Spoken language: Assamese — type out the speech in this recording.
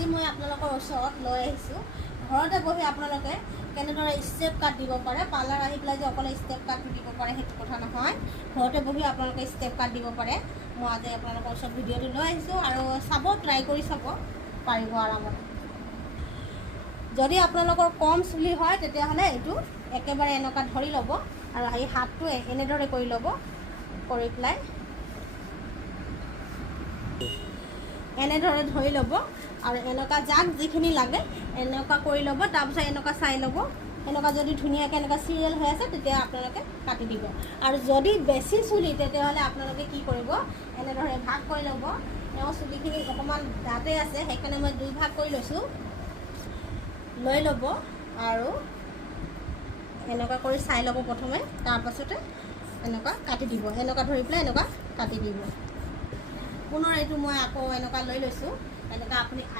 আজি মই আপোনালোকৰ ওচৰত লৈ আহিছোঁ ঘৰতে বহি আপোনালোকে কেনেদৰে ষ্টেপ কাট দিব পাৰে। পাৰ্লাৰ আহি পেলাই যে অকলে ষ্টেপ কাট দিব পাৰে সেইটো কথা নহয়, ঘৰতে বহি আপোনালোকে ষ্টেপ কাট দিব পাৰে। মই আজি আপোনালোকৰ ওচৰত ভিডিঅ'টো লৈ আহিছোঁ আৰু চাব, ট্ৰাই কৰি চাব পাৰিব আৰামত। যদি আপোনালোকৰ কম চুলি হয় তেতিয়াহ'লে এইটো একেবাৰে এনেকুৱা ধৰি ল'ব আৰু এই হাতটো এনেদৰে কৰি ল'ব, কৰি পেলাই এনেদৰে ধৰি ল'ব আৰু এনেকুৱা যাক যিখিনি লাগে এনেকুৱা কৰি ল'ব। তাৰপিছত এনেকুৱা চাই ল'ব, এনেকুৱা যদি ধুনীয়াকৈ এনেকুৱা চিৰিয়েল হৈ আছে তেতিয়া আপোনালোকে কাটি দিব। আৰু যদি বেছি চুলি তেতিয়াহ'লে আপোনালোকে কি কৰিব, এনেদৰে ভাগ কৰি ল'ব। তেওঁ চুলিখিনি অকণমান দাঁতেই আছে সেইকাৰণে মই 2 ভাগ কৰি লৈছোঁ, লৈ ল'ব আৰু এনেকুৱা কৰি চাই ল'ব প্ৰথমে, তাৰপাছতে এনেকুৱা কাটি দিব। এনেকুৱা ধৰি পেলাই এনেকুৱা কাটি দিব। পুনৰ এইটো মই আকৌ এনেকুৱা লৈ লৈছোঁ, এনেকুৱা আপুনি